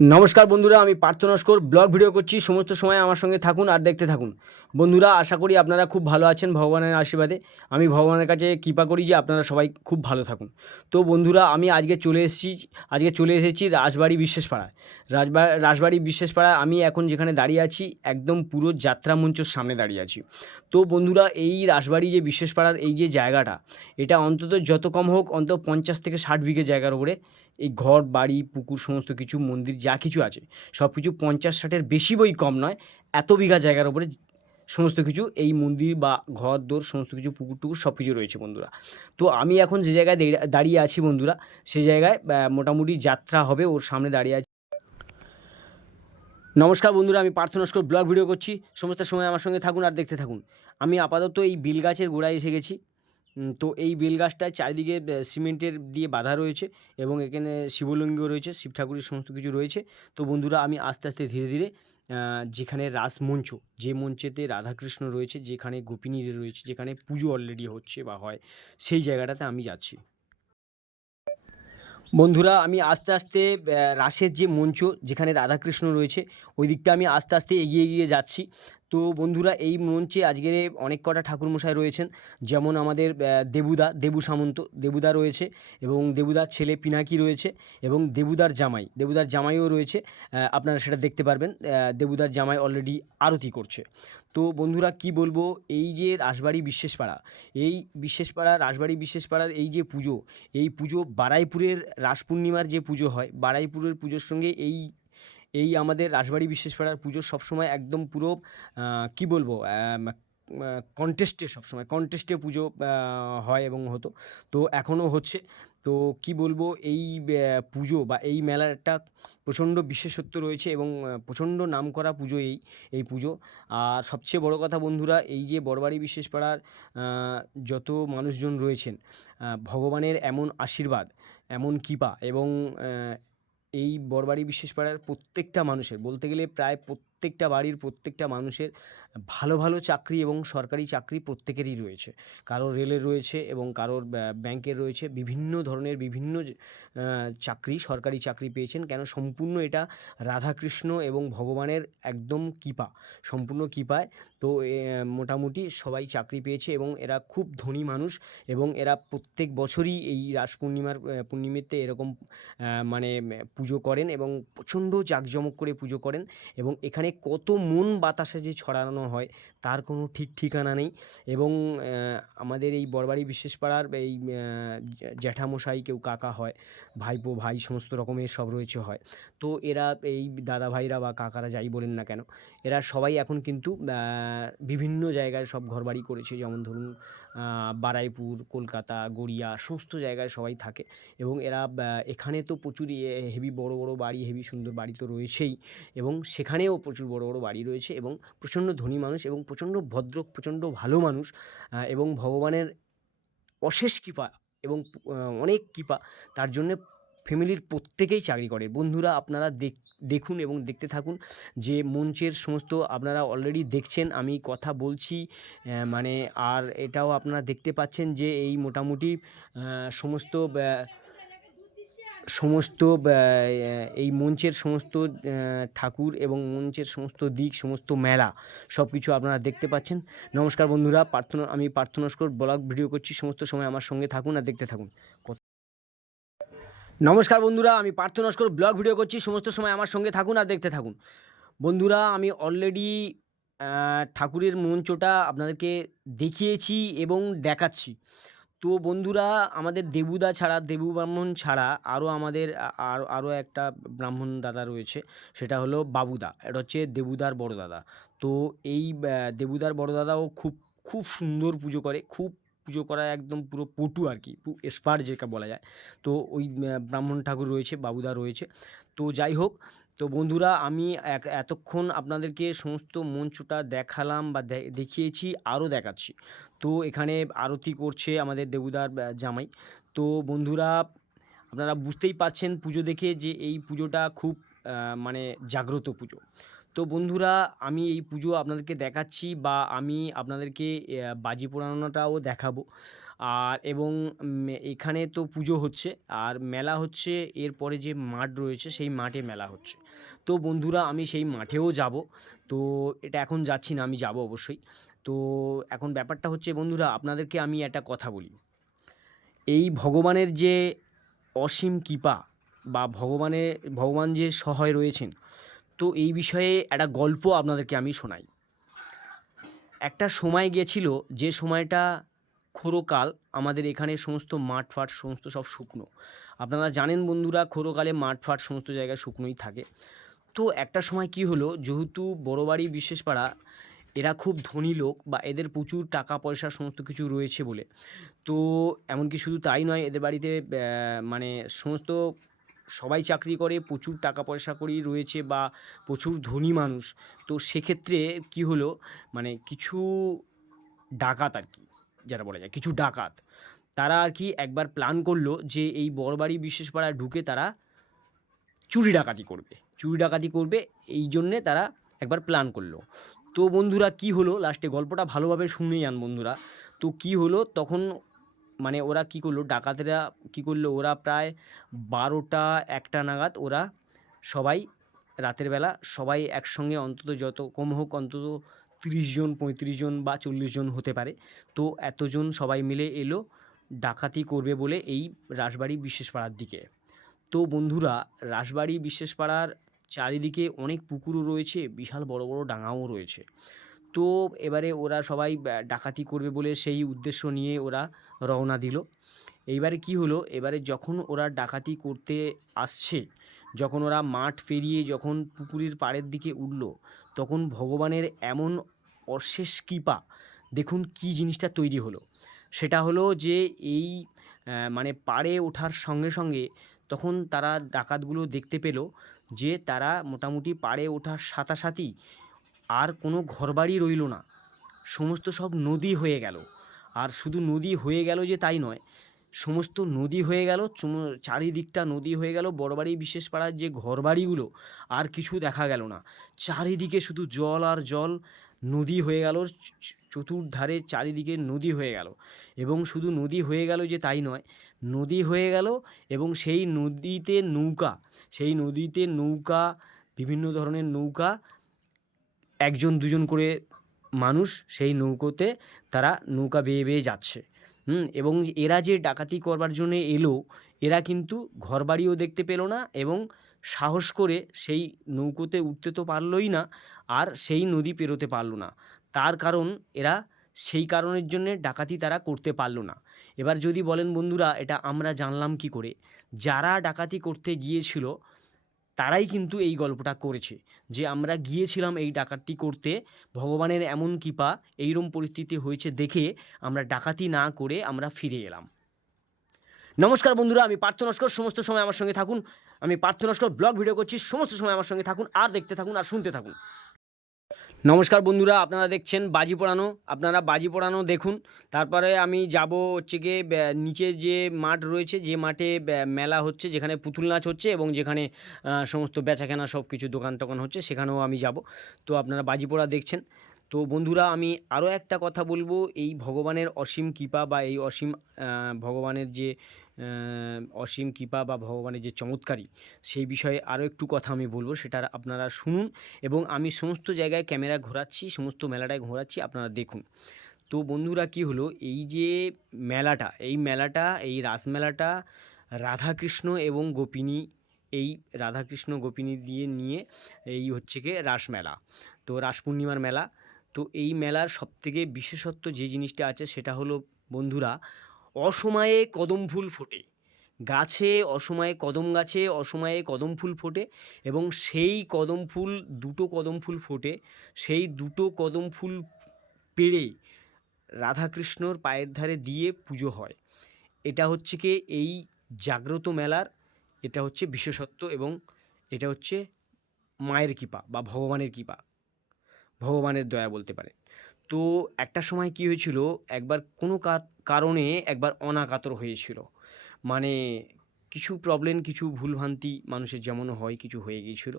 নমস্কার বন্ধুরা, আমি পার্থ নস্কর। ব্লগ ভিডিও করছি, সমস্ত সময় আমার সঙ্গে থাকুন আর দেখতে থাকুন। বন্ধুরা, আশা করি আপনারা খুব ভালো আছেন ভগবানের আশীর্বাদে। আমি ভগবানের কাছে কৃপা করি যে আপনারা সবাই খুব ভালো থাকুন। তো বন্ধুরা, আমি আজকে চলে এসেছি, আজকে চলে এসেছি রাজবাড়ি বিশেষপাড়ায় রাজবা, রাজবাড়ি বিশেষপাড়ায় আমি এখন যেখানে দাঁড়িয়ে আছি, একদম পুরো যাত্রা মঞ্চের সামনে দাঁড়িয়ে আছি। তো বন্ধুরা, এই রাজবাড়ি যে বিশেষপাড়ার এই যে জায়গাটা, এটা অন্তত যত কম হোক, অন্তত পঞ্চাশ থেকে ষাট বিঘে জায়গার উপরে এই ঘর, বাড়ি, পুকুর, সমস্ত কিছু, মন্দির, যা কিছু আছে, সব কিছু পঞ্চাশ ষাটের বেশি বই কম নয়, এত বিঘা জায়গার উপরে সমস্ত কিছু, এই মন্দির বা ঘর, দোর, সমস্ত কিছু, পুকুর, টুকুর, সব কিছু রয়েছে বন্ধুরা। তো আমি এখন যে জায়গায় দাঁড়িয়ে- আছি বন্ধুরা সেই জায়গায় মোটামুটি যাত্রা হবে, ওর সামনে দাঁড়িয়ে আছি। নমস্কার বন্ধুরা, আমি পার্থ নস্কর ব্লগ ভিডিও করছি। সমস্ত সময় আমার সঙ্গে থাকুন আর দেখতে থাকুন। আমি আপাতত এই বিল গাছের গোড়ায় এসে গেছি। তো এই বেল গাছটায় চারিদিকে সিমেন্টের দিয়ে বাঁধা রয়েছে এবং এখানে শিবলিঙ্গ রয়েছে, শিব ঠাকুরের সমস্ত কিছু রয়েছে। তো বন্ধুরা, আমি আস্তে আস্তে ধীরে ধীরে যেখানে রাসমঞ্চ যে মঞ্চেতে রাধাকৃষ্ণ রয়েছে, যেখানে গোপিনী রয়েছে, যেখানে পুজো অলরেডি হচ্ছে বা হয়, সেই জায়গাটাতে আমি যাচ্ছি। বন্ধুরা, আমি আস্তে আস্তে রাসের যে মঞ্চ, যেখানে রাধাকৃষ্ণ রয়েছে, ওই দিকটা আমি আস্তে আস্তে এগিয়ে এগিয়ে যাচ্ছি। তো বন্ধুরা, এই মঞ্চে আজকের অনেক কটা ঠাকুরমশাই রয়েছেন। যেমন আমাদের দেবুদা, দেবু সামন্ত, দেবুদা রয়েছে এবং দেবুদার ছেলে পিনাকি রয়েছে এবং দেবুদার জামাই, দেবুদার জামাইও রয়েছে। আপনারা সেটা দেখতে পারবেন। দেবুদার জামাই অলরেডি আরতি করছে। তো বন্ধুরা, কি বলব, এই যে রাসবাড়ি বিশেষপাড়া এই বিশেষপাড়া রাসবাড়ি বিশেষপাড়ার এই যে পুজো, এই পুজো বারাইপুরের রাস পূর্ণিমার যে পুজো হয়, বারাইপুরের পুজোর সঙ্গে এই এই আমাদের রাসবাড়ি বিশেষপাড়ার পুজো সবসময় একদম পুরো কি বলব কন্টেস্টে সবসময় কন্টেস্টে পুজো হয় এবং হতো। তো এখনও হচ্ছে। তো কি বলব, এই পুজো বা এই মেলার একটা প্রচণ্ড বিশেষত্ব রয়েছে এবং প্রচণ্ড নামকরা পুজো এই এই পুজো। আর সবচেয়ে বড় কথা বন্ধুরা, এই যে বড়বাড়ি বিশেষপাড়ার যত মানুষজন রয়েছেন ভগবানের এমন আশীর্বাদ, এমন কৃপা এবং আহ, বরবাড়ি বিশেষ পাড়ার প্রত্যেকটা মানুষের বলতে গেলে প্রায় প্রত্যেকটা বাড়ির প্রত্যেকটা মানুষের ভালো ভালো চাকরি এবং সরকারি চাকরি প্রত্যেকেরই রয়েছে। কারোর রেলের রয়েছে এবং কারোর ব্যা- ব্যাংকের রয়েছে। বিভিন্ন ধরনের বিভিন্ন চাকরি, সরকারি চাকরি পেয়েছেন। কেন সম্পূর্ণ এটা রাধাকৃষ্ণ এবং ভগবানের একদম কৃপা, সম্পূর্ণ কৃপায়। তো মোটামুটি সবাই চাকরি পেয়েছে এবং এরা খুব ধনী মানুষ এবং এরা প্রত্যেক বছরই এই রাস পূর্ণিমার পূর্ণিমাতে এরকম মানে পুজো করেন এবং প্রচণ্ড জাঁকজমক করে পুজো করেন এবং এখানে কত মন বাতাসে যে ছড়ানো হয়, তার কোনো ঠিক ঠিকানা নেই। এবং আমাদের এই বরবাড়ি বিশেষ পাড়ার এই জ্যাঠামশাই কেউ কাকা হয় ভাইপো, ভাই, সমস্ত রকমের সব রয়েছে হয়। তো এরা এই দাদা ভাইরা বা কাকারা যাই বলেন না কেন, এরা সবাই এখন কিন্তু বিভিন্ন জায়গায় সব ঘরবাড়ি করেছে। যেমন ধরুন বারাইপুর, কলকাতা, গড়িয়া, সমস্ত জায়গায় সবাই থাকে। এবং এরা এখানে তো প্রচুর হেভি বড় বড় বাড়ি, হেভি সুন্দর বাড়ি তো রয়েছেই। এবং সেখানেও প্রচুর বড় বড় বাড়ি রয়েছে এবং প্রচণ্ড ধনী মানুষ এবং প্রচণ্ড ভদ্র, প্রচণ্ড ভালো মানুষ এবং ভগবানের অশেষ কৃপা এবং অনেক কৃপা। তার জন্যে ফ্যামিলির প্রত্যেকেই চাকরি করে। বন্ধুরা, আপনারা দেখ- দেখুন এবং দেখতে থাকুন যে মঞ্চের সমস্ত আপনারা অলরেডি দেখছেন, আমি কথা বলছি মানে আর এটাও আপনারা দেখতে পাচ্ছেন যে এই মোটামুটি সমস্ত সমস্ত এই মঞ্চের সমস্ত ঠাকুর এবং মঞ্চের সমস্ত দিক, সমস্ত মেলা সব কিছু আপনারা দেখতে পাচ্ছেন। নমস্কার বন্ধুরা, প্রার্থনা, আমি প্রার্থনাস্কর ব্লগ ভিডিও করছি, সমস্ত সময় আমার সঙ্গে থাকুন আর দেখতে থাকুন। নমস্কার বন্ধুরা, আমি প্রার্থনাস্কর ব্লগ ভিডিও করছি, সমস্ত সময় আমার সঙ্গে থাকুন আর দেখতে থাকুন। বন্ধুরা, আমি অলরেডি ঠাকুরের মঞ্চটা আপনাদেরকে দেখিয়েছি এবং দেখাচ্ছি। তো বন্ধুরা, আমাদের দেবুদা ছাড়া, দেবু ব্রাহ্মণ ছাড়া আরও আমাদের আরও আরও একটা ব্রাহ্মণ দাদা রয়েছে, সেটা হলো বাবুদা। এটা হচ্ছে দেবুদার বড় দাদা। তো এই দেবুদার বড় দাদাও খুব খুব সুন্দর পুজো করে, খুব পুজো করা একদম পুরো পটু আর কি এক্সপার্ট যেটা বলা যায়। তো ওই ব্রাহ্মণ ঠাকুর রয়েছে, বাবুদা রয়েছে। তো যাই হোক, তো বন্ধুরা, আমি এতক্ষণ আপনাদেরকে সমস্ত মঞ্চটা দেখালাম বা দেখিয়েছি আরও দেখাচ্ছি। তো এখানে আরতি করছে আমাদের দেবুদার জামাই। তো বন্ধুরা, আপনারা বুঝতেই পারছেন পুজো দেখে যে এই পুজোটা খুব মানে জাগ্রত পুজো। তো বন্ধুরা, আমি এই পুজো আপনাদেরকে দেখাচ্ছি বা আমি আপনাদেরকে বাজি পোড়ানোটাও দেখাবো। আর এবং এখানে তো পুজো হচ্ছে, আর মেলা হচ্ছে, এরপরে যে মাঠ রয়েছে সেই মাঠে মেলা হচ্ছে। তো বন্ধুরা, আমি সেই মাঠেও যাব। তো এটা এখন যাচ্ছি না, আমি যাব অবশ্যই। তো এখন ব্যাপারটা হচ্ছে বন্ধুরা, আপনাদেরকে আমি একটা কথা বলি। এই ভগবানের যে অসীম কৃপা বা ভগবানের ভগবান যে সহায় রয়েছেন, তো এই বিষয়ে একটা গল্প আপনাদেরকে আমি শোনাই। একটা সময় গিয়েছিল যে সময়টা খোরোকাল আমাদের এখানে সমস্ত মাঠ ফাট সমস্ত সব শুকনো। আপনারা জানেন বন্ধুরা খোরোকালে মাঠ ফাট সমস্ত জায়গায় শুকনোই থাকে। তো একটা সময় কি হলো, যেহেতু বড় বাড়ি বিশেষ পাড়া এরা খুব ধনী লোক বা এদের প্রচুর টাকা পয়সা সমস্ত কিছু রয়েছে বলে। তো এমনকি শুধু তাই নয়, এদের বাড়িতে মানে সমস্ত সবাই চাকরি করে, প্রচুর টাকা পয়সা করেই রয়েছে বা প্রচুর ধনী মানুষ। তো সেক্ষেত্রে কি হলো মানে কিছু ডাকাত আর কি যারা বলা যায়, কিছু ডাকাত। তারা আর কি একবার প্ল্যান করল যে এই বড়বাড়ি বিশেষ পাড়ায় ঢুকে তারা চুরি ডাকাতি করবে। চুরি ডাকাতি করবে, এই জন্যে তারা একবার প্ল্যান করল। তো বন্ধুরা, কি হলো? লাস্টে গল্পটা ভালোভাবে শুনে যান বন্ধুরা। তো কি হলো? তখন মানে ওরা কি করল? ডাকাতেরা কি করল? ওরা প্রায় বারোটা, একটা নাগাদ ওরা সবাই রাতের বেলা সবাই একসঙ্গে অন্তত যত কম হোক অন্তত তিরিশ জন, পঁয়ত্রিশ জন বা চল্লিশ জন হতে পারে। তো এতজন সবাই মিলে এলো, ডাকাতি করবে বলে এই রাসবাড়ি বিশেষ পাড়ার দিকে। তো বন্ধুরা, রাসবাড়ি বিশেষ পাড়ার চারিদিকে অনেক পুকুরও রয়েছে, বিশাল বড় বড় ডাঙাও রয়েছে। তো এবারে ওরা সবাই ডাকাতি করবে বলে সেই উদ্দেশ্য নিয়ে ওরা রওনা দিল। এইবারে কি হলো? এবারে যখন ওরা ডাকাতি করতে আসছে, যখন ওরা মাঠ পেরিয়ে যখন পুকুরের পাড়ের দিকে উঠল, তখন ভগবানের এমন অশেষ কৃপা, দেখুন কি জিনিসটা তৈরি হলো। সেটা হলো যে এই মানে পাড়ে ওঠার সঙ্গে সঙ্গে তখন তারা ডাকাতগুলো দেখতে পেল যে তারা মোটামুটি পাড়ে ওঠার সাথে আর কোনো ঘরবাড়ি রইল না। সমস্ত সব নদী হয়ে গেল। আর শুধু নদী হয়ে গেল যে তাই নয়, সমস্ত নদী হয়ে গেল চারিদিকটা নদী হয়ে গেল বড়বাড়ি বিশেষ পাড়ার যে ঘরবাড়িগুলো, আর কিছু দেখা গেল না। চারিদিকে শুধু জল আর জল নদী হয়ে গেল চতুর্ধারে চারিদিকে নদী হয়ে গেল। এবং শুধু নদী হয়ে গেল যে তাই নয়, নদী হয়ে গেল এবং সেই নদীতে নৌকা, সেই নদীতে নৌকা, বিভিন্ন ধরনের নৌকা, একজন দুজন করে মানুষ সেই নৌকোতে তারা নৌকা বেয়ে বেয়ে যাচ্ছে। হুম, এবং এরা যে ডাকাতি করবার জন্য এলো, এরা কিন্তু ঘরবাড়িও দেখতে পেল না এবং সাহস করে সেই নৌকোতে উঠতে তো পারলোই না, আর সেই নদী পেরোতে পারল না। তার কারণ এরা সেই কারণের জন্যে ডাকাতি তারা করতে পারল না। এবার যদি বলেন বন্ধুরা, এটা আমরা জানলাম কি করে? যারা ডাকাতি করতে গিয়েছিল, তারাই কিন্তু এই গল্পটা করেছে, যে আমরা গিয়েছিলাম এই ডাকাতি করতে, ভগবানের এমন কৃপা, এইরম পরিস্থিতি হয়েছে দেখে আমরা ডাকাতি না করে আমরা ফিরে এলাম। নমস্কার বন্ধুরা, আমি পার্থ নস্কর। সমস্ত সময় আমার সঙ্গে থাকুন। আমি পার্থ নস্কর, ব্লগ ভিডিও করছি। সমস্ত সময় আমার সঙ্গে থাকুন আর দেখতে থাকুন আর শুনতে থাকুন। নমস্কার বন্ধুরা, আপনারা দেখছেন বাজি পোড়ানো। আপনারা বাজি পোড়ানো দেখুন। তারপরে আমি যাব হচ্ছে গিয়ে নিচে যে মাঠ রয়েছে, যে মাঠে মেলা হচ্ছে, যেখানে পুতুল নাচ হচ্ছে এবং যেখানে সমস্ত বেচাকেনা সব কিছু দোকান টোকান হচ্ছে, সেখানেও আমি যাব। তো আপনারা বাজি পোড়া দেখছেন। তো বন্ধুরা, আমি আরও একটা কথা বলব। এই ভগবানের অসীম কৃপা বা এই অসীম ভগবানের যে অসীম কৃপা বা ভগবানের যে চমৎকারী, সেই বিষয়ে আরও একটু কথা আমি বলব, সেটা আপনারা শুনুন এবং আমি সমস্ত জায়গায় ক্যামেরা ঘোরাচ্ছি, সমস্ত মেলাটায় ঘোরাচ্ছি, আপনারা দেখুন। তো বন্ধুরা, কি হলো? এই যে মেলাটা, এই মেলাটা, এই রাসমেলাটা রাধাকৃষ্ণ এবং গোপিনী, এই রাধাকৃষ্ণ গোপিনী দিয়ে নিয়ে এই হচ্ছে গিয়ে রাসমেলা তো রাস পূর্ণিমার মেলা। তো এই মেলার সবথেকে বিশেষত্ব যে জিনিসটা আছে, সেটা হলো বন্ধুরা অসময়ে কদম ফুল ফোটে। গাছে অসময়ে কদম গাছে, অসময়ে কদম ফুল ফোটে এবং সেই কদম ফুল, দুটো কদম ফুল ফোটে। সেই দুটো কদম ফুল পেড়ে রাধাকৃষ্ণর পায়ের ধারে দিয়ে পুজো হয়। এটা হচ্ছে কি এই জাগ্রত মেলার, এটা হচ্ছে বিশেষত্ব এবং এটা হচ্ছে মায়ের কৃপা বা ভগবানের কৃপা। ভগবানের দয়া বলতে পারে। তো একটা সময় কি হয়েছিল? একবার কোনো কার- কারণে একবার অনাকাতর হয়েছিল। মানে কিছু প্রবলেম কিছু ভুলভ্রান্তি মানুষের যেমন হয়, কিছু হয়ে গিয়েছিল।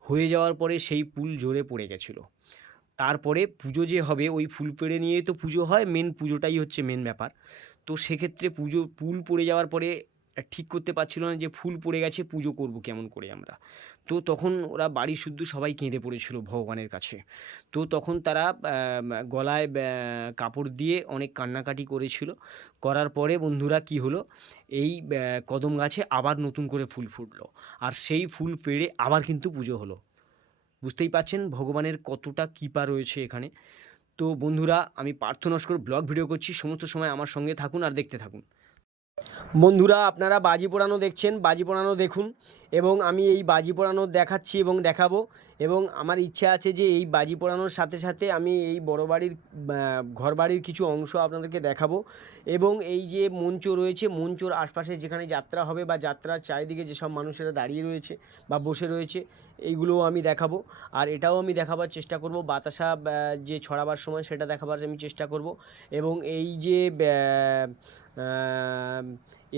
হয়ে যাওয়ার পরে সেই পুল জোরে পড়ে গেছিল। তারপরে পুজো যে হবে, ওই ফুল পেড়ে নিয়েই তো পুজো হয়। মেন পুজোটাই হচ্ছে মেন ব্যাপার। তো সেক্ষেত্রে পুজো পুল পড়ে যাওয়ার পরে ঠিক করতে পারছিল না যে ফুল পড়ে গেছে, পুজো করব কেমন করে আমরা? তো তখন ওরা বাড়ি শুদ্ধ সবাই কেঁদে পড়েছিল ভগবানের কাছে। তো তখন তারা গলায় কাপড় দিয়ে অনেক কান্নাকাটি করেছিল। করার পরে বন্ধুরা কি হলো? এই কদম গাছে আবার নতুন করে ফুল ফুটলো। আর সেই ফুল পেড়ে আবার কিন্তু পুজো হলো। বুঝতেই পারছেন ভগবানের কতটা কৃপা রয়েছে এখানে। তো বন্ধুরা, আমি পার্থ নস্কর ব্লগ ভিডিও করছি। সমস্ত সময় আমার সঙ্গে থাকুন আর দেখতে থাকুন। বন্ধুরা, আপনারা বাজি পোড়ানো দেখছেন, বাজি পোড়ানো দেখুন। এবং আমি এই বাজি পোড়ানো দেখাচ্ছি এবং দেখাবো। এবং আমার ইচ্ছা আছে যে এই বাজি পোড়ানোর সাথে সাথে আমি এই বড় বাড়ির ঘর বাড়ির কিছু অংশ আপনাদেরকে দেখাবো। এবং এই যে মঞ্চ রয়েছে, মঞ্চর আশপাশে যেখানে যাত্রা হবে বা যাত্রার চারিদিকে যেসব মানুষেরা দাঁড়িয়ে রয়েছে বা বসে রয়েছে এইগুলোও আমি দেখাবো। আর এটাও আমি দেখাবার চেষ্টা করব। বাতাসা যে ছড়াবার সময় সেটা দেখাবার আমি চেষ্টা করব। এবং এই যে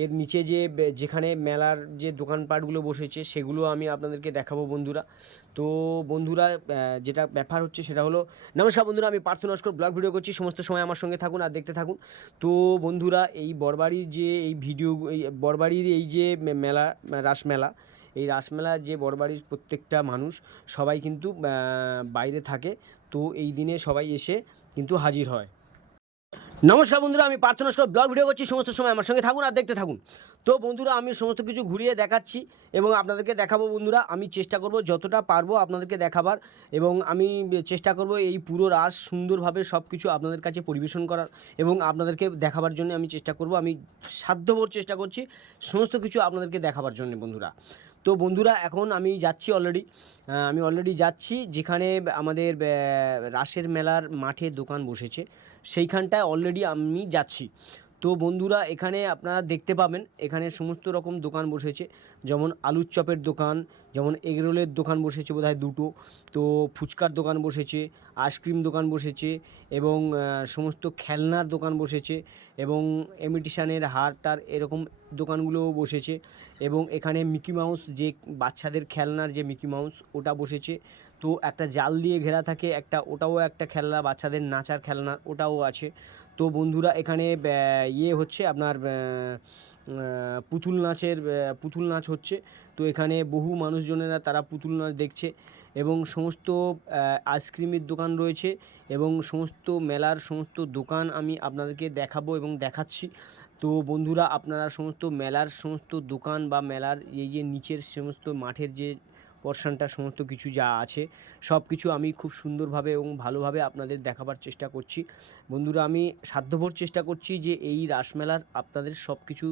এর নিচে যে, যেখানে মেলার যে দোকানপাটগুলো বসেছে, সেগুলো আমি আপনাদেরকে দেখাবো বন্ধুরা। তো বন্ধুরা যেটা ব্যাপার হচ্ছে সেটা হলো, নমস্কার বন্ধুরা, আমি পার্থ নস্কর ব্লগ ভিডিও করছি। সমস্ত সময় আমার সঙ্গে থাকুন আর দেখতে থাকুন। তো বন্ধুরা, এই বরবাড়ির যে, এই ভিডিও, এই বরবাড়ির এই যে মেলা, রাসমেলা এই রাসমেলা যে বরবাড়ির প্রত্যেকটা মানুষ সবাই কিন্তু বাইরে থাকে। তো এই দিনে সবাই এসে কিন্তু হাজির হয়। নমস্কার বন্ধুরা, আমি নস্কর ব্লগ ভিডিও করছি। সমস্ত সময় আমার সঙ্গে থাকুন আর দেখতে থাকুন। তো বন্ধুরা, আমি সমস্ত কিছু ঘুরিয়ে দেখাচ্ছি এবং আপনাদেরকে দেখাবো বন্ধুরা, আমি চেষ্টা করব যতটা পারব আপনাদেরকে দেখাবার এবং আমি চেষ্টা করব এই পুরো রাস সুন্দরভাবে সব কিছু আপনাদের কাছে পরিবেশন করার এবং আপনাদেরকে দেখাবার জন্য আমি চেষ্টা করব। আমি সাধ্যভর চেষ্টা করছি সমস্ত কিছু আপনাদেরকে দেখাবার জন্য বন্ধুরা। তো বন্ধুরা, এখন আমি যাচ্ছি অলরেডি আমি অলরেডি যাচ্ছি যেখানে আমাদের রাসের মেলার মাঠে দোকান বসেছে। সেইখানটায় অলরেডি আমি যাচ্ছি। তো বন্ধুরা, এখানে আপনারা দেখতে পাবেন, এখানে সমস্ত রকম দোকান বসেছে। যেমন আলুর চপের দোকান, যেমন এগরোলের দোকান বসেছে বোধহয় দুটো। তো ফুচকার দোকান বসেছে, আইসক্রিম দোকান বসেছে এবং সমস্ত খেলনার দোকান বসেছে এবং এমিটিশানের হার টার এরকম দোকানগুলোও বসেছে এবং এখানে মিকি মাউস যে বাচ্চাদের খেলনার যে মিকি মাউস, ওটা বসেছে। তো একটা জাল দিয়ে ঘেরা থাকে একটা, ওটাও একটা খেলনা, বাচ্চাদের নাচার খেলনা, ওটাও আছে। তো বন্ধুরা এখানে ইয়ে হচ্ছে আপনার পুতুল নাচের পুতুল নাচ হচ্ছে। তো এখানে বহু মানুষজনেরা তারা পুতুল নাচ দেখছে এবং সমস্ত আইসক্রিমের দোকান রয়েছে এবং সমস্ত মেলার সমস্ত দোকান আমি আপনাদেরকে দেখাবো এবং দেখাচ্ছি। তো বন্ধুরা আপনারা সমস্ত মেলার সমস্ত দোকান বা মেলার এই যে নিচের সমস্ত মাঠের যে পোর্শনটা সমস্ত কিছু যা আছে সব কিছু আমি খুব সুন্দরভাবে এবং ভালোভাবে আপনাদের দেখাবার চেষ্টা করছি। বন্ধুরা, আমি সাধ্যভর চেষ্টা করছি যে এই রাসমেলার আপনাদের সব কিছু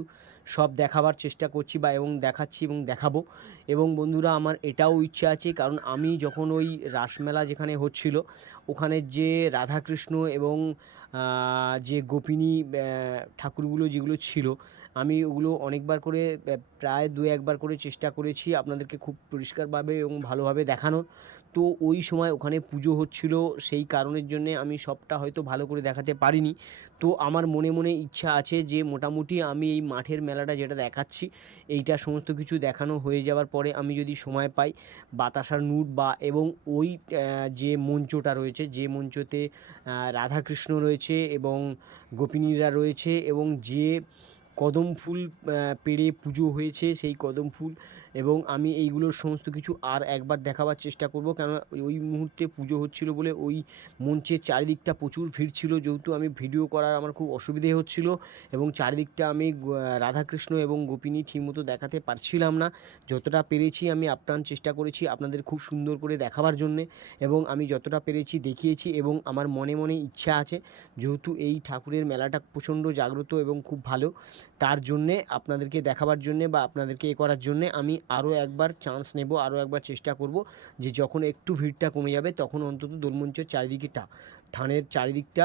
সব দেখাবার চেষ্টা করছি বা এবং দেখাচ্ছি এবং দেখাবো। এবং বন্ধুরা, আমার এটাও ইচ্ছা আছে, কারণ আমি যখন ওই রাসমেলা যেখানে হচ্ছিল, ওখানে যে রাধাকৃষ্ণ এবং যে গোপিনী ঠাকুরগুলো যেগুলো ছিল আমি ওগুলো অনেকবার করে প্রায় দু একবার করে চেষ্টা করেছি আপনাদেরকে খুব পরিষ্কারভাবে এবং ভালোভাবে দেখানোর। তো ওই সময় ওখানে পুজো হচ্ছিল, সেই কারণের জন্যে আমি সবটা হয়তো ভালো করে দেখাতে পারিনি। তো আমার মনে মনে ইচ্ছা আছে যে মোটামুটি আমি এই মাঠের মেলাটা যেটা দেখাচ্ছি, এইটা সমস্ত কিছু দেখানো হয়ে যাওয়ার পরে আমি যদি সময় পাই, বাতাসার নুট বা এবং ওই যে মঞ্চটা রয়েছে, যে মঞ্চতে রাধাকৃষ্ণ রয়েছে এবং গোপিনীরা রয়েছে এবং যে কদম ফুল পেড়ে পুজো হয়েছে সেই কদম ফুল এবং আমি এইগুলোর সমস্ত কিছু আর একবার দেখাবার চেষ্টা করব। কেন ওই মুহূর্তে পুজো হচ্ছিল বলে ওই মঞ্চের চারিদিকটা প্রচুর ভিড় ছিল, যেহেতু আমি ভিডিও করার আমার খুব অসুবিধে হচ্ছিল এবং চারিদিকটা আমি রাধাকৃষ্ণ এবং গোপিনী ঠিকমতো দেখাতে পারছিলাম না। যতটা পেরেছি আমি আপ্রাণ চেষ্টা করেছি আপনাদের খুব সুন্দর করে দেখাবার জন্যে এবং আমি যতটা পেরেছি দেখিয়েছি এবং আমার মনে মনে ইচ্ছা আছে, যেহেতু এই ঠাকুরের মেলাটা প্রচণ্ড জাগ্রত এবং খুব ভালো, তার জন্যে আপনাদেরকে দেখাবার জন্যে বা আপনাদেরকে এ করার জন্যে আমি আরও একবার চান্স নেব, আরও একবার চেষ্টা করব যে যখন একটু ভিড়টা কমে যাবে তখন অন্তত দোলমঞ্চের চারিদিকে টা থানের চারিদিকটা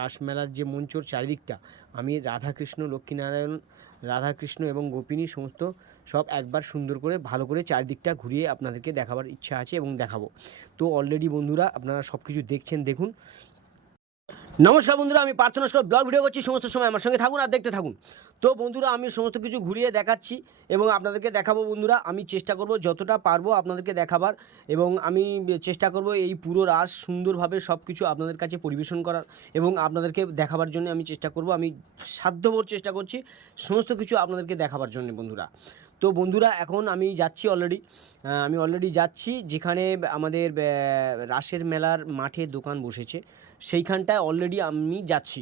রাসমেলার যে মঞ্চর চারিদিকটা, আমি রাধাকৃষ্ণ, লক্ষ্মীনারায়ণ, রাধাকৃষ্ণ এবং গোপিনী সমস্ত সব একবার সুন্দর করে, ভালো করে চারিদিকটা ঘুরিয়ে আপনাদেরকে দেখাবার ইচ্ছা আছে এবং দেখাবো। তো অলরেডি বন্ধুরা আপনারা সব কিছু দেখছেন, দেখুন। নমস্কার বন্ধুরা, আমি নস্কর ব্লগ ভিডিও করছি। সমস্ত সময় আমার সঙ্গে থাকুন আর দেখতে থাকুন। তো বন্ধুরা, আমি সমস্ত কিছু ঘুরিয়ে দেখাচ্ছি এবং আপনাদেরকে দেখাবো বন্ধুরা, আমি চেষ্টা করব যতটা পারব আপনাদেরকে দেখাবার এবং আমি চেষ্টা করব এই পুরো রাস সুন্দরভাবে সব কিছু আপনাদের কাছে পরিবেশন করার এবং আপনাদেরকে দেখাবার জন্য আমি চেষ্টা করব। আমি সাধ্যভর চেষ্টা করছি সমস্ত কিছু আপনাদেরকে দেখাবার জন্য বন্ধুরা। তো বন্ধুরা, এখন আমি যাচ্ছি অলরেডি আমি অলরেডি যাচ্ছি যেখানে আমাদের রাসের মেলার মাঠে দোকান বসেছে। সেইখানটায় অলরেডি আমি যাচ্ছি।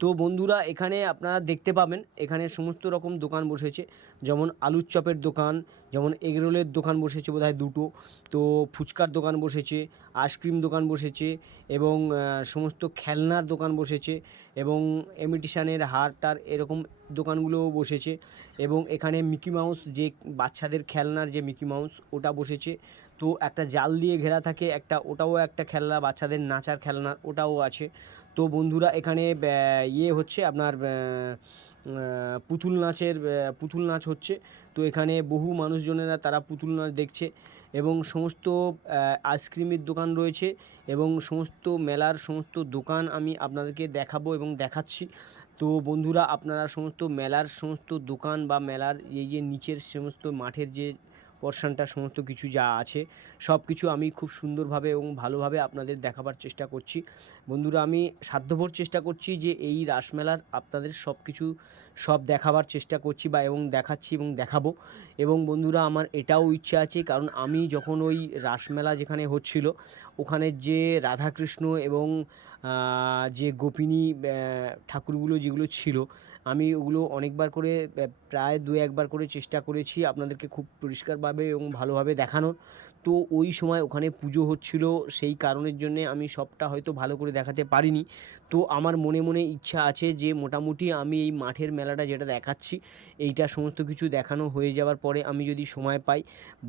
তো বন্ধুরা, এখানে আপনারা দেখতে পাবেন, এখানে সমস্ত রকম দোকান বসেছে। যেমন আলুর চপের দোকান, যেমন এগরোলের দোকান বসেছে বোধহয় দুটো। তো ফুচকার দোকান বসেছে, আইসক্রিম দোকান বসেছে, এবং সমস্ত খেলনার দোকান বসেছে, এবং এমিটিশানের হার টার এরকম দোকানগুলোও বসেছে, এবং এখানে মিকি মাউস যে বাচ্চাদের খেলনার যে মিকি মাউস, ওটা বসেছে। তো একটা জাল দিয়ে ঘেরা থাকে একটা, ওটাও একটা খেলনা, বাচ্চাদের নাচার খেলনার, ওটাও আছে। তো বন্ধুরা এখানে ইয়ে হচ্ছে আপনার পুতুল নাচের পুতুল নাচ হচ্ছে। তো এখানে বহু মানুষজনেরা তারা পুতুল নাচ দেখছে এবং সমস্ত আইসক্রিমের দোকান রয়েছে এবং সমস্ত মেলার সমস্ত দোকান আমি আপনাদেরকে দেখাবো এবং দেখাচ্ছি। তো বন্ধুরা আপনারা সমস্ত মেলার সমস্ত দোকান বা মেলার এই যে নিচের সমস্ত মাঠের যে পোর্শনটা সমস্ত কিছু যা আছে, সব কিছু আমি খুব সুন্দরভাবে এবং ভালোভাবে আপনাদের দেখাবার চেষ্টা করছি। বন্ধুরা, আমি সাধ্যভর চেষ্টা করছি যে এই রাসমেলার আপনাদের সব কিছু, সব দেখাবার চেষ্টা করছি বা এবং দেখাচ্ছি এবং দেখাবো। এবং বন্ধুরা, আমার এটাও ইচ্ছা আছে, কারণ আমি যখন ওই রাসমেলা যেখানে হচ্ছিল, ওখানে যে রাধাকৃষ্ণ এবং যে গোপিনী ঠাকুরগুলো যেগুলো ছিল আমি ওগুলো অনেকবার করে প্রায় দু একবার করে চেষ্টা করেছি আপনাদেরকে খুব পরিষ্কারভাবে এবং ভালোভাবে দেখানোর। তো ওই সময় ওখানে পুজো হচ্ছিল, সেই কারণের জন্যে আমি সবটা হয়তো ভালো করে দেখাতে পারিনি। তো আমার মনে মনে ইচ্ছা আছে যে মোটামুটি আমি এই মাঠের মেলাটা যেটা দেখাচ্ছি, এইটা সমস্ত কিছু দেখানো হয়ে যাওয়ার পরে আমি যদি সময় পাই,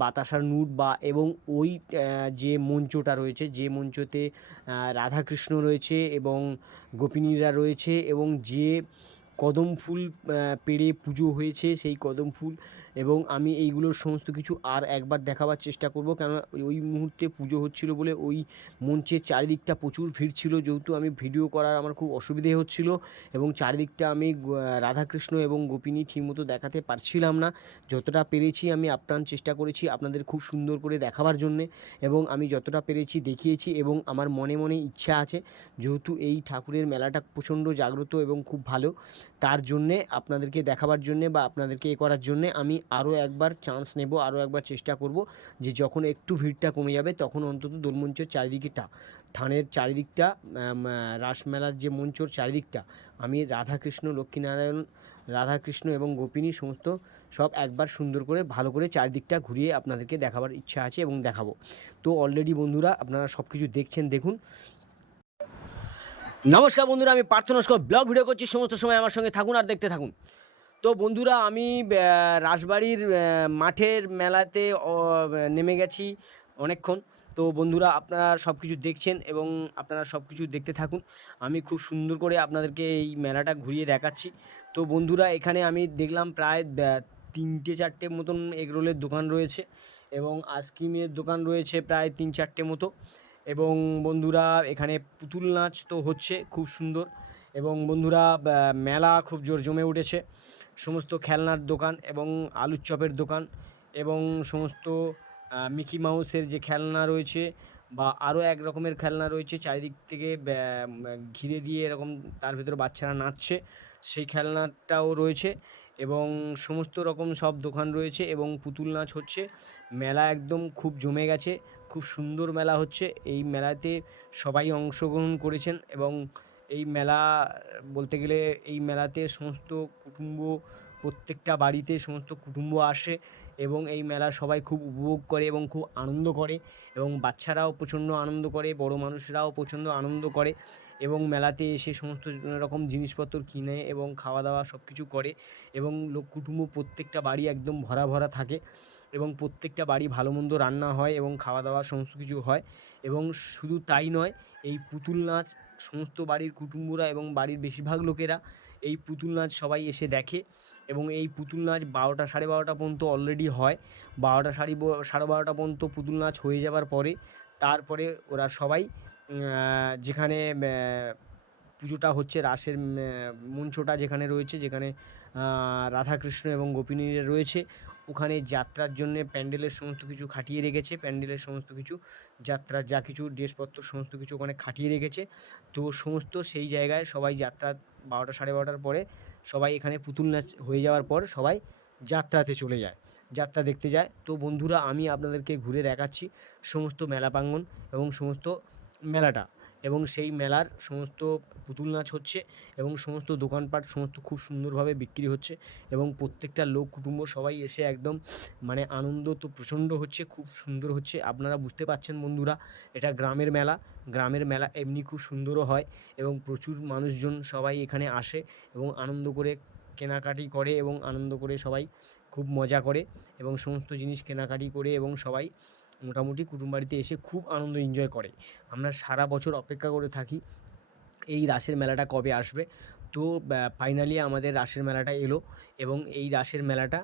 বাতাসার নুট বা, এবং ওই যে মঞ্চটা রয়েছে, যে মঞ্চতে রাধাকৃষ্ণ রয়েছে এবং গোপিনীরা রয়েছে এবং যে কদম ফুল পেড়ে পুজো হয়েছে সেই কদম ফুল এবং আমি এইগুলোর সমস্ত কিছু আর একবার দেখাবার চেষ্টা করব। কেন ওই মুহূর্তে পুজো হচ্ছিল বলে ওই মঞ্চের চারিদিকটা প্রচুর ভিড় ছিল। যেহেতু আমি ভিডিও করার আমার খুব অসুবিধে হচ্ছিল এবং চারিদিকটা আমি রাধাকৃষ্ণ এবং গোপিনী ঠিকমতো দেখাতে পারছিলাম না। যতটা পেরেছি আমি আপ্রাণ চেষ্টা করেছি আপনাদের খুব সুন্দর করে দেখাবার জন্যে এবং আমি যতটা পেরেছি দেখিয়েছি এবং আমার মনে মনে ইচ্ছা আছে। যেহেতু এই ঠাকুরের মেলাটা প্রচণ্ড জাগ্রত এবং খুব ভালো, তার জন্যে আপনাদেরকে দেখাবার জন্যে বা আপনাদেরকে এ করার জন্যে আমি আরও একবার চান্স নেব, আরও একবার চেষ্টা করব যে যখন একটু ভিড়টা কমে যাবে তখন অন্তত দোলমঞ্চের চারিদিকেটা, থানের চারিদিকটা রাসমেলার যে মঞ্চর চারিদিকটা, আমি রাধাকৃষ্ণ, লক্ষ্মীনারায়ণ, রাধাকৃষ্ণ এবং গোপিনী সমস্ত সব একবার সুন্দর করে, ভালো করে চারিদিকটা ঘুরিয়ে আপনাদেরকে দেখাবার ইচ্ছা আছে এবং দেখাবো। তো অলরেডি বন্ধুরা আপনারা সব কিছু দেখছেন, দেখুন। নমস্কার বন্ধুরা, আমি পার্থ ব্লগ ভিডিও করছি, সমস্ত সময় আমার সঙ্গে থাকুন আর দেখতে থাকুন। তো বন্ধুরা আমি আহ, রাসবাড়ির মাঠের মেলাতে নেমে গেছি অনেকক্ষণ। তো বন্ধুরা আপনারা সব কিছু দেখছেন এবং আপনারা সব কিছু দেখতে থাকুন। আমি খুব সুন্দর করে আপনাদেরকে এই মেলাটা ঘুরিয়ে দেখাচ্ছি। তো বন্ধুরা এখানে আমি দেখলাম প্রায় তিনটে চারটে মতন এগরোলের দোকান রয়েছে এবং আইসক্রিমের দোকান রয়েছে প্রায় তিন চারটে মতো। এবং বন্ধুরা এখানে পুতুল নাচ তো হচ্ছে খুব সুন্দর। এবং বন্ধুরা মেলা খুব জোর জমে উঠেছে। সমস্ত খেলনার দোকান এবং আলুর চপের দোকান এবং সমস্ত মিকি মাউসের যে খেলনা রয়েছে বা আরও এক রকমের খেলনা রয়েছে, চারিদিক থেকে ঘিরে দিয়ে এরকম তার ভিতরে বাচ্চারা নাচছে, সেই খেলনাটাও রয়েছে এবং সমস্ত রকম সব দোকান রয়েছে এবং পুতুল নাচ হচ্ছে। মেলা একদম খুব জমে গেছে, খুব সুন্দর মেলা হচ্ছে। এই মেলাতে সবাই অংশগ্রহণ করেছেন এবং এই মেলা, বলতে গেলে এই মেলাতে সমস্ত কুটুম্ব, প্রত্যেকটা বাড়িতে সমস্ত কুটুম্ব আসে এবং এই মেলা সবাই খুব উপভোগ করে এবং খুব আনন্দ করে এবং বাচ্চারাও প্রচণ্ড আনন্দ করে, বড় মানুষরাও প্রচণ্ড আনন্দ করে এবং মেলাতে এসে সমস্ত রকম জিনিসপত্র কিনে এবং খাওয়া দাওয়া সব কিছু করে এবং লোক, কুটুম্ব প্রত্যেকটা বাড়ি একদম ভরা ভরা থাকে এবং প্রত্যেকটা বাড়ি ভালো মন্দ রান্না হয় এবং খাওয়া দাওয়া সমস্ত কিছু হয় এবং শুধু তাই নয়, এই পুতুল নাচ সমস্ত বাড়ির কুটুম্বরা এবং বাড়ির বেশিরভাগ লোকেরা এই পুতুল নাচ সবাই এসে দেখে এবং এই পুতুল নাচ বারোটা সাড়ে বারোটা পর্যন্ত অলরেডি হয়। বারোটা সাড়ে সাড়ে বারোটা পর্যন্ত পুতুল নাচ হয়ে যাবার পরে তারপরে ওরা সবাই যেখানে পুজোটা হচ্ছে রাসের মঞ্চটা যেখানে রয়েছে, যেখানে রাধাকৃষ্ণ এবং গোপিনীরা রয়েছে ওখানে যাত্রার জন্য প্যান্ডেলের সমস্ত কিছু খাটিয়ে রেখেছে, প্যান্ডেলের সমস্ত কিছু, যাত্রার যা কিছু ড্রেসপত্র সমস্ত কিছু ওখানে খাটিয়ে রেখেছে। তো সমস্ত সেই জায়গায় সবাই যাত্রা বারোটা সাড়ে বারোটার পরে সবাই এখানে পুতুল নাচ হয়ে যাওয়ার পর সবাই যাত্রাতে চলে যায়, যাত্রা দেখতে যায়। তো বন্ধুরা, আমি আপনাদেরকে ঘুরে দেখাচ্ছি সমস্ত মেলা প্রাঙ্গণ এবং সমস্ত মেলাটা। এবং সেই মেলার সমস্ত পুতুল নাচ হচ্ছে এবং সমস্ত দোকানপাট সমস্ত খুব সুন্দরভাবে বিক্রি হচ্ছে এবং প্রত্যেকটা লোক কুটুম্ব সবাই এসে একদম মানে আনন্দ তো প্রচণ্ড হচ্ছে, খুব সুন্দর হচ্ছে। আপনারা বুঝতে পারছেন বন্ধুরা, এটা গ্রামের মেলা গ্রামের মেলা এমনি খুব সুন্দরও হয় এবং প্রচুর মানুষজন সবাই এখানে আসে এবং আনন্দ করে কেনাকাটি করে এবং আনন্দ করে সবাই খুব মজা করে এবং সমস্ত জিনিস কেনাকাটি করে এবং সবাই মোটামুটি কুটুম বাড়িতে এসে খুব আনন্দ এনজয় করে। আমরা সারা বছর অপেক্ষা করে থাকি এই রাসের মেলাটা কবে আসবে। তো ফাইনালি আমাদের রাসের মেলাটা এলো এবং এই রাসের মেলাটা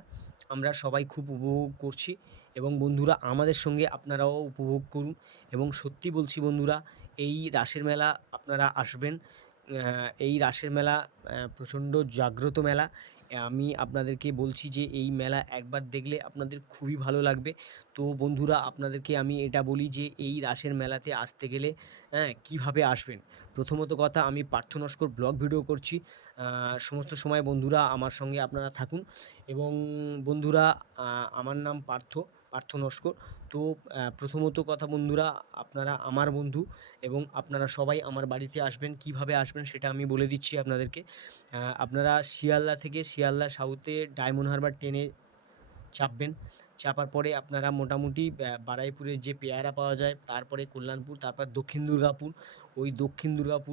আমরা সবাই খুব উপভোগ করছি এবং বন্ধুরা আমাদের সঙ্গে আপনারাও উপভোগ করুন এবং সত্যি বলছি বন্ধুরা, এই রাসের মেলা আপনারা আসবেন এই রাসের মেলা প্রচণ্ড জাগ্রত মেলা আমি আপনাদেরকে বলছি যে এই মেলা একবার দেখলে আপনাদের খুবই ভালো লাগবে। তো বন্ধুরা, আপনাদেরকে আমি এটা বলি যে এই রাসের মেলাতে আসতে গেলে হ্যাঁ কীভাবে আসবেন? প্রথমত কথা, আমি পার্থ নস্কর ব্লগ ভিডিও করছি। সমস্ত সময় বন্ধুরা আমার সঙ্গে আপনারা থাকুন। এবং বন্ধুরা আমার নাম পার্থ। পার্থ নস্কর। তো প্রথমত কথা বন্ধুরা, আপনারা আমার বন্ধু এবং আপনারা সবাই আমার বাড়িতে আসবেন, কীভাবে আসবেন সেটা আমি বলে দিচ্ছি আপনাদেরকে। আপনারা শিয়ালদা থেকে শিয়ালদা সাউথে ডায়মন্ড হারবার ট্রেনে চাপবেন। চাপার পরে আপনারা মোটামুটি বারাইপুরের যে পেয়ারা পাওয়া যায়, তারপরে কল্যাণপুর, তারপর দক্ষিণ দুর্গাপুর। ওই দক্ষিণ দুর্গাপুর